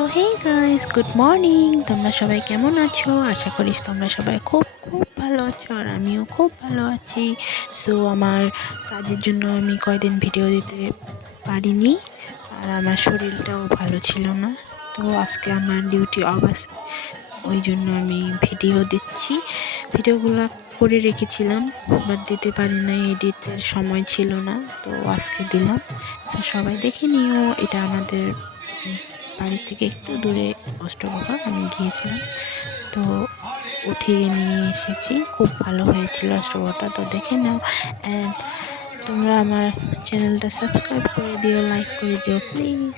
So hey guys good morning তোমরা সবাই কেমন আছো? আশা করিস তোমরা সবাই খুব খুব ভালো আছো আর আমিও খুব ভালো আছি। সো আমার কাজের জন্য আমি কয়দিন ভিডিও দিতে পারিনি আর আমার শরীরটাও ভালো ছিল না। তো আজকে আমার ডিউটি অফ আছে, ওই জন্য আমি ভিডিও দিচ্ছি। ভিডিওগুলো করে রেখেছিলাম বাট দিতে পারি না এডিটের সময় ছিল না, তো আজকে দিলাম। সো সবাই দেখে নিও, এটা আমাদের বাড়ি থেকে একটু দূরে অষ্টপ্রহর আমি গিয়েছিলাম। তো উঠিয়ে নিয়ে এসেছি, খুব ভালো হয়েছিল অষ্টপ্রহরটা তো দেখে নাও অ্যান্ড তোমরা আমার চ্যানেলটা সাবস্ক্রাইব করে দিও লাইক করে দিও প্লিজ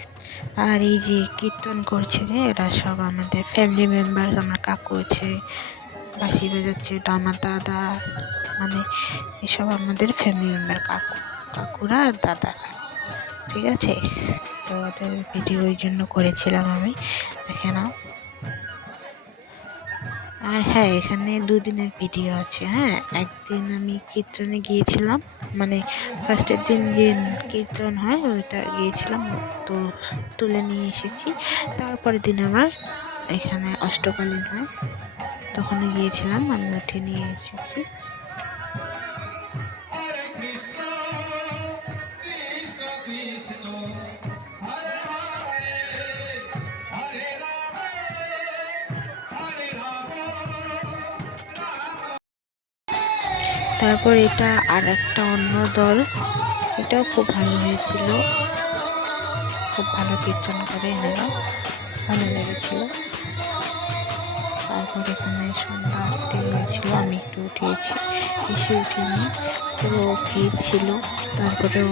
আর এই যে কীর্তন করছে যে, এরা সব আমাদের ফ্যামিলি মেম্বার আমার কাকু আছে বাসি বাজাচ্ছে আমার দাদা মানে এসব আমাদের ফ্যামিলি মেম্বার কাকু, কাকুরা আর দাদা ঠিক আছে? তো ওদের ভিডিও ওই জন্য করেছিলাম আমি। দেখে নাও। আর হ্যাঁ এখানে দুদিনের ভিডিও আছে হ্যাঁ? একদিন আমি কীর্তনে গিয়েছিলাম মানে ফার্স্টের দিন যে কীর্তন হয়, ওইটা গিয়েছিলাম, তো তুলে নিয়ে এসেছি। তারপরের দিন আমার এখানে অষ্টকালীন হয় তখন গিয়েছিলাম, আমি উঠে নিয়ে এসেছি। তারপর এটা আর একটা অন্য দল। এটাও খুব ভালো হয়েছিল। খুব ভালো কীর্তন করে এনারা। ভালো লেগেছিল। তারপর এখানে সন্ধ্যা আরতি হয়েছিল। আমি একটু উঠিয়েছি, এসে উঠিনি। পুরো ভিড় ছিল। তারপরেও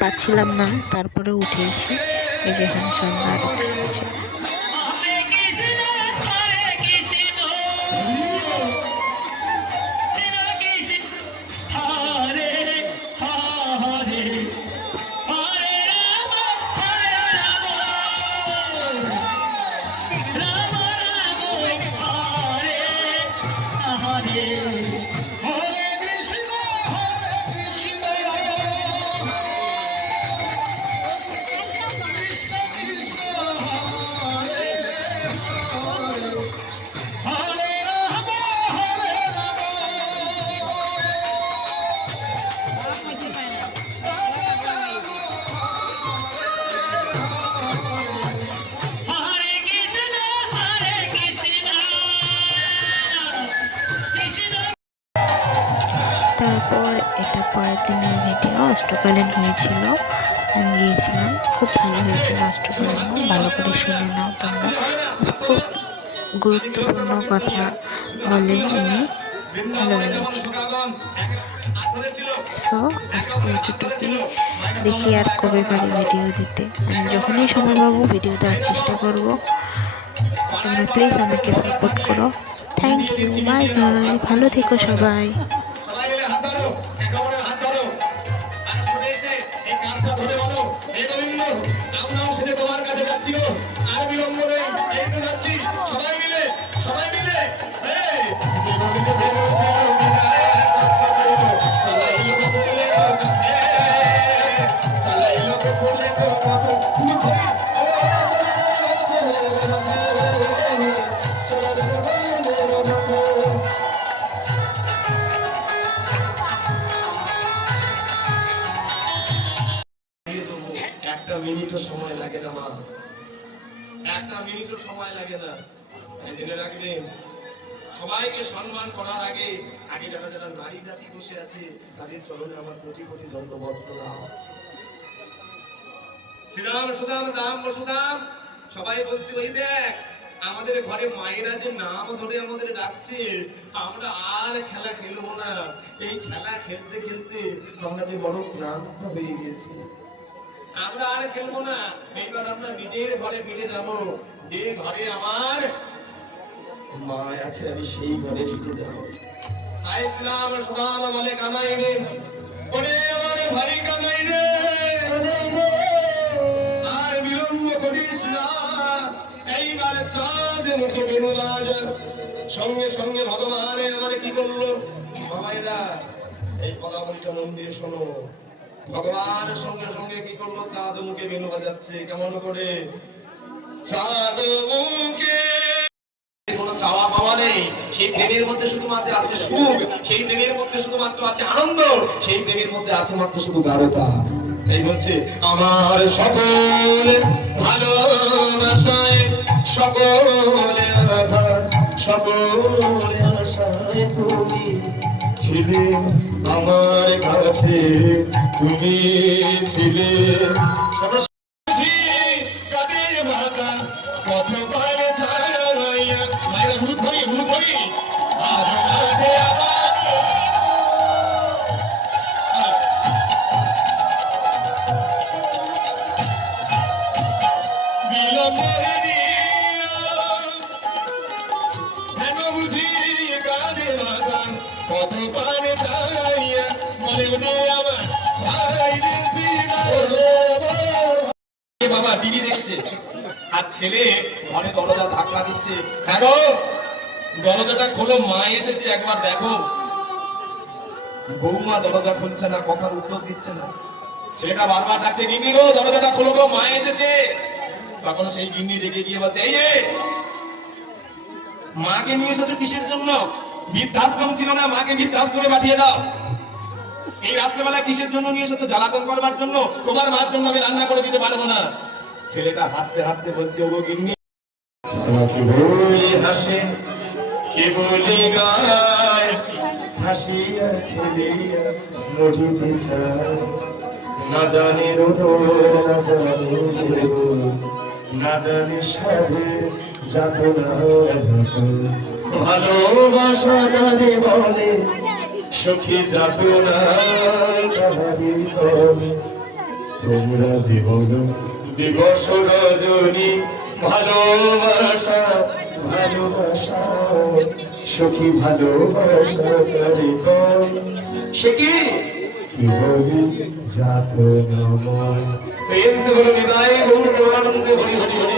পাচ্ছিলাম না তারপরে উঠিয়েছি। এই যে এখানে সন্ধ্যা আরতি হয়েছে। পরের দিনের ভিডিও অষ্টকালীন হয়েছিল। আমি গিয়েছিলাম, খুব ভালো হয়েছিল অষ্টকালীনও ভালো করে শুনে নাও তোমরা। খুব খুব গুরুত্বপূর্ণ কথা বলেন ইনি ভালো লেগেছিল। সো আজকে এতটুকুই। দেখি আর কবে পারি ভিডিও দিতে। আমি যখনই সময় পাবো ভিডিও দেওয়ার চেষ্টা করব। তোমরা প্লিজ আমাকে সাপোর্ট করো। থ্যাংক ইউ বাই বাই ভালো থেকো সবাই। আর বিলম্ব নেই এই যাচ্ছি। সবাই মিলে সবাই মিলে মিনিটও সময় লাগে না, মা। একটা মিনিটও সময় লাগে না। জেনে রাখবেন সবাইকে সম্মান করার আগে আগে যারা যারা নারী জাতি বসে আছে, তাদের চরণে আমার কোটি কোটি দণ্ডবধ প্রণাম। শ্রীরাম, সুদাম দাম বসুদাম, সবাই বলছে, ওই দেখ, আমাদের ঘরে মায়েরা যে নাম ধরে আমাদের ডাকছে, আমরা আর খেলা খেলব না। এই খেলা খেলতে খেলতে আমরা যে বড় ক্লান্ত হয়ে গেছি। আমরা আর খেলব না। এইবার আমরা নিজের ঘরে ফিরে যাব। যে ঘরে আমার মা আছে, আমি সেই ঘরে ফিরে যাব। আইসলাম সুদাম বলে কামাই রে ওরে আমার ভাই কামাই রে। আর বিলম্ব করিস না। এইবার চাঁদ মুখে বেরুলাজ সঙ্গে সঙ্গে ভগবানে আমার কি করল? মামাইরা এই পদাবলিটা দিয়ে শোনো। ভগবানের সঙ্গে সঙ্গে কি করল? চাঁদ মুখে বেনু বাজাচ্ছে, কেমন করে? চাঁদ মুখে আমার সকল ভালোবাসায় সকল সকল আশায় তুমি ছিলে আমার কাছে তুমি ছিলে। বুঝি কাঁদে মাথা বাবা, টিভি দেখছে। আর ছেলে ঘরে দরজা ধাক্কা দিচ্ছে। হ্যাঁ দরজাটা খোলো, মা এসেছে, একবার দেখো। বৌমা দরজা খুলছে না, কথার উত্তর দিচ্ছে না। ছেলেটা বারবার ডাকছে, গিন্নি গো, দরজাটা খোলো গো, মা এসেছে। তখন সেই গিন্নি রেগে গিয়ে বলছে, এই মাকে নিয়ে এসেছ কিসের জন্য? বৃদ্ধাশ্রম ছিল না, মাকে বৃদ্ধাশ্রমে পাঠিয়ে দাও। এই রাত্রেবেলা কিসের জন্য নিয়ে এসেছ? জ্বালাতন করবার জন্য? তোমার মার জন্য আমি রান্না করে দিতে পারব না। ছেলেটা হাসতে হাসতে বলছে, ওগো গিন্নি হাসে, কে বলি না জানি না জানি না জানি সাধে যাত না। ভালোবাসা বলে, সখী যাত না তোমরা জীবন দিবস রজনী, ভালোবাসা ভালোবাসা, সখী ভালোবাসা করে কম সে কি? বলি? প্রেম সে বিদায় গৌর আনন্দে হরি হরি।